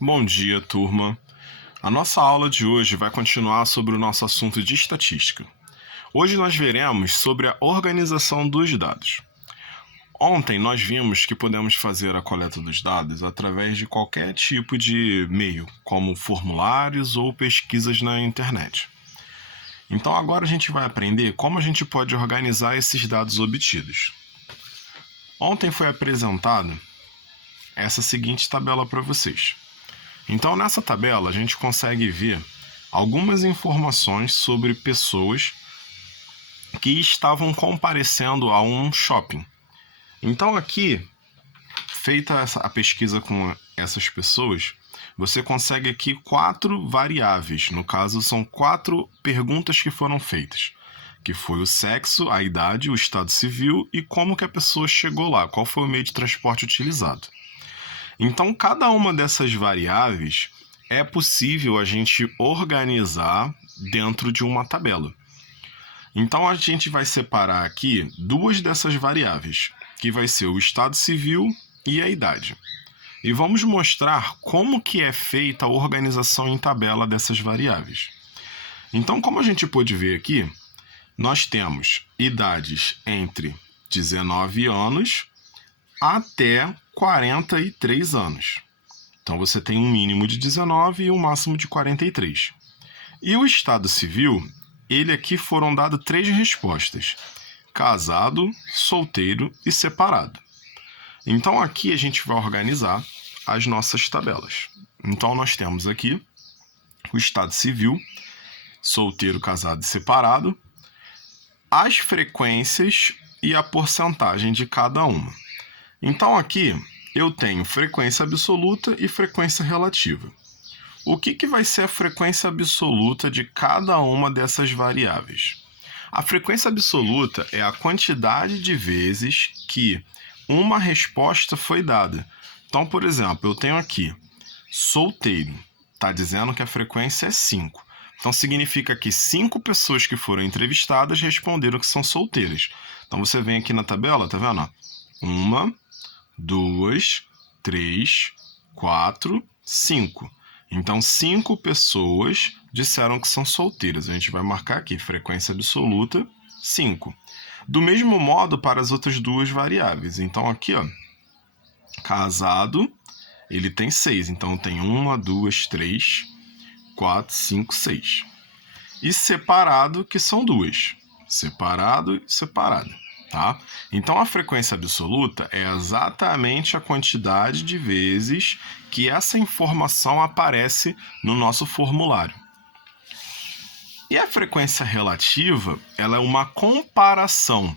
Bom dia, turma. A nossa aula de hoje vai continuar sobre o nosso assunto de estatística. Hoje nós veremos sobre a organização dos dados. Ontem nós vimos que podemos fazer a coleta dos dados através de qualquer tipo de meio, como formulários ou pesquisas na internet. Então agora a gente vai aprender como a gente pode organizar esses dados obtidos. Ontem foi apresentada essa seguinte tabela para vocês. Então, nessa tabela, a gente consegue ver algumas informações sobre pessoas que estavam comparecendo a um shopping. Então, aqui, feita a pesquisa com essas pessoas, você consegue aqui 4 variáveis. No caso, são 4 perguntas que foram feitas, que foi o sexo, a idade, o estado civil e como que a pessoa chegou lá, qual foi o meio de transporte utilizado. Então, cada uma dessas variáveis é possível a gente organizar dentro de uma tabela. Então, a gente vai separar aqui 2 dessas variáveis, que vai ser o estado civil e a idade. E vamos mostrar como que é feita a organização em tabela dessas variáveis. Então, como a gente pôde ver aqui, nós temos idades entre 19 anos até 43 anos. Então você tem um mínimo de 19 e um máximo de 43. E o estado civil, ele aqui foram dadas 3 respostas: casado, solteiro e separado. Então aqui a gente vai organizar as nossas tabelas. Então nós temos aqui o estado civil, solteiro, casado e separado, as frequências e a porcentagem de cada uma. Então aqui eu tenho frequência absoluta e frequência relativa. O que vai ser a frequência absoluta de cada uma dessas variáveis? A frequência absoluta é a quantidade de vezes que uma resposta foi dada. Então, por exemplo, eu tenho aqui solteiro, está dizendo que a frequência é 5. Então significa que 5 pessoas que foram entrevistadas responderam que são solteiras. Então você vem aqui na tabela, tá vendo? 1, 2, 3, 4, 5. Então, 5 pessoas disseram que são solteiras. A gente vai marcar aqui, frequência absoluta, 5. Do mesmo modo para as outras 2 variáveis. Então, aqui, ó, casado, ele tem 6. Então, tem 1, 2, 3, 4, 5, 6. E separado, que são 2. Separado e separado. Tá? Então, a frequência absoluta é exatamente a quantidade de vezes que essa informação aparece no nosso formulário. E a frequência relativa, ela é uma comparação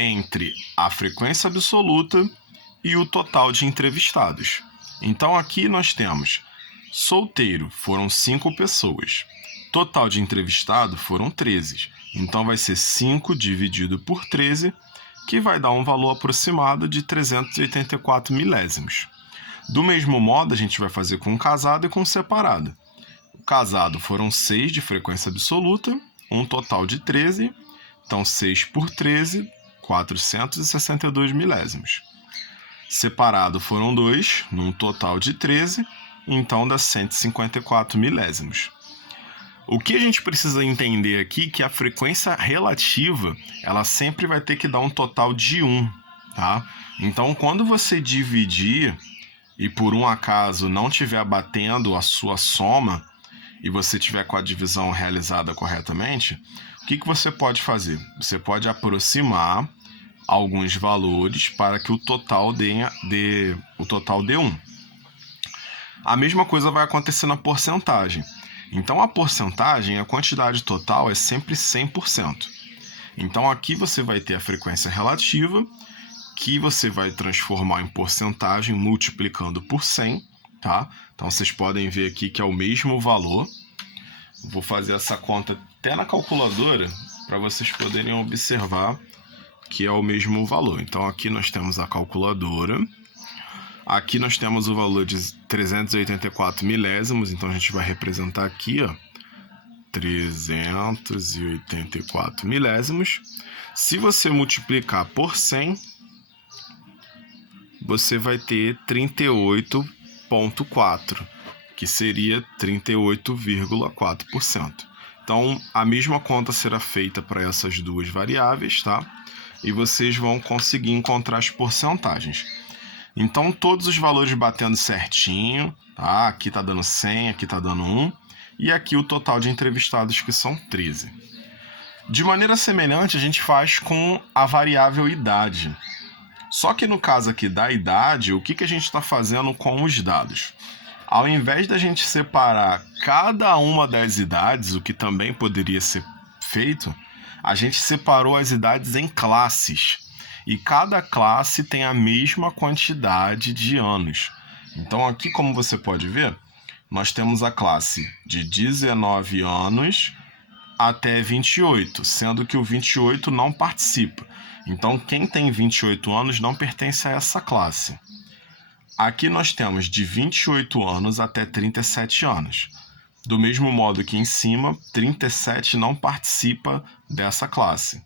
entre a frequência absoluta e o total de entrevistados. Então, aqui nós temos solteiro, foram 5 pessoas. Total de entrevistado foram 13. Então, vai ser 5 dividido por 13, que vai dar um valor aproximado de 384 milésimos. Do mesmo modo, a gente vai fazer com casado e com separado. O casado foram 6 de frequência absoluta, um total de 13. Então, 6 por 13, 462 milésimos. Separado foram 2, num total de 13, então dá 154 milésimos. O que a gente precisa entender aqui é que a frequência relativa, ela sempre vai ter que dar um total de 1, tá? Então, quando você dividir e por um acaso não estiver batendo a sua soma e você tiver com a divisão realizada corretamente, o que você pode fazer? Você pode aproximar alguns valores para que o total dê 1. A mesma coisa vai acontecer na porcentagem. Então, a porcentagem, a quantidade total é sempre 100%. Então, aqui você vai ter a frequência relativa, que você vai transformar em porcentagem multiplicando por 100, tá? Então, vocês podem ver aqui que é o mesmo valor. Vou fazer essa conta até na calculadora para vocês poderem observar que é o mesmo valor. Então, aqui nós temos a calculadora. Aqui nós temos o valor de 384 milésimos, então a gente vai representar aqui, ó, 384 milésimos. Se você multiplicar por 100, você vai ter 38 0,4, que seria 38,4%. Então, a mesma conta será feita para essas duas variáveis, tá? E vocês vão conseguir encontrar as porcentagens. Então, todos os valores batendo certinho, tá? Aqui está dando 100, aqui está dando 1, e aqui o total de entrevistados, que são 13. De maneira semelhante, a gente faz com a variável idade. Só que no caso aqui da idade, o que a gente está fazendo com os dados? Ao invés da gente separar cada uma das idades, o que também poderia ser feito, a gente separou as idades em classes. E cada classe tem a mesma quantidade de anos. Então aqui, como você pode ver, nós temos a classe de 19 anos até 28, sendo que o 28 não participa. Então quem tem 28 anos não pertence a essa classe. Aqui nós temos de 28 anos até 37 anos. Do mesmo modo que em cima, 37 não participa dessa classe.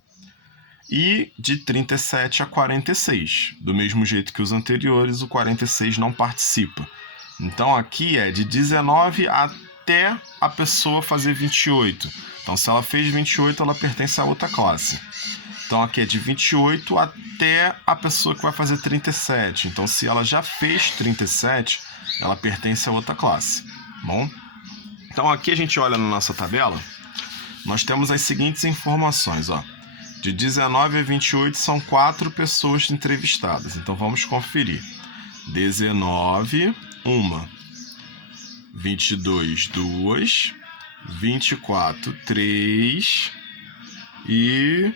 E de 37 a 46. Do mesmo jeito que os anteriores, o 46 não participa. Então aqui é de 19 até a pessoa fazer 28. Então se ela fez 28, ela pertence a outra classe. Então aqui é de 28 até a pessoa que vai fazer 37. Então se ela já fez 37, ela pertence a outra classe. Bom? Então aqui a gente olha na nossa tabela, nós temos as seguintes informações, ó. De 19 a 28 são 4 pessoas entrevistadas. Então vamos conferir. 19, 1. 22, 2. 24, 3. E...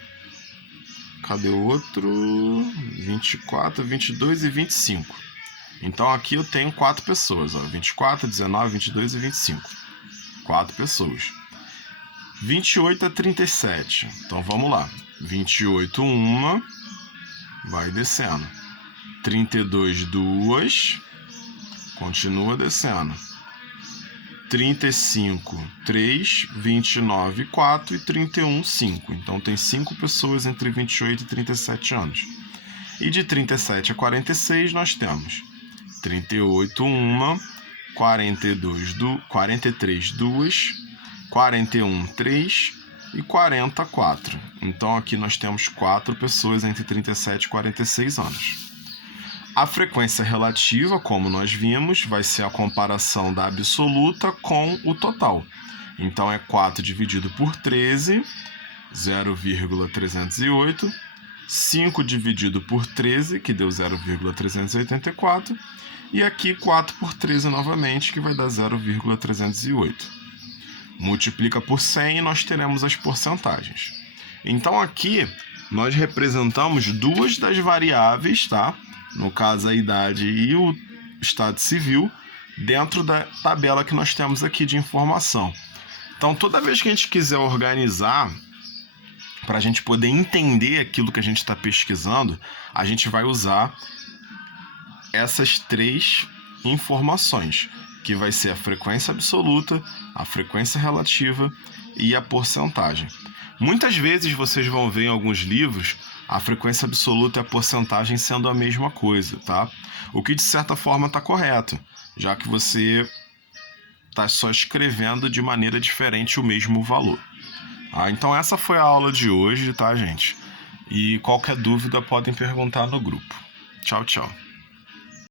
cadê o outro? 24, 22 e 25. Então aqui eu tenho 4 pessoas, ó. 24, 19, 22 e 25. 4 pessoas. 28 a 37. Então vamos lá. 28, 1. Vai descendo. 32, 2. Continua descendo. 35, 3. 29, 4. E 31, 5. Então tem 5 pessoas entre 28 e 37 anos. E de 37 a 46 nós temos 38, 1. 43, 2. 41, 3 e 44. Então aqui nós temos 4 pessoas entre 37 e 46 anos. A frequência relativa, como nós vimos, vai ser a comparação da absoluta com o total. Então é 4 dividido por 13, 0,308. 5 dividido por 13, que deu 0,384. E aqui 4 por 13 novamente, que vai dar 0,308. Multiplica por 100 e nós teremos as porcentagens. Então aqui nós representamos duas das variáveis, tá? No caso a idade e o estado civil, dentro da tabela que nós temos aqui de informação. Então toda vez que a gente quiser organizar, para a gente poder entender aquilo que a gente está pesquisando, a gente vai usar essas 3 informações, que vai ser a frequência absoluta, a frequência relativa e a porcentagem. Muitas vezes vocês vão ver em alguns livros a frequência absoluta e a porcentagem sendo a mesma coisa, tá? O que de certa forma está correto, já que você está só escrevendo de maneira diferente o mesmo valor. Então essa foi a aula de hoje, tá, gente? E qualquer dúvida podem perguntar no grupo. Tchau, tchau.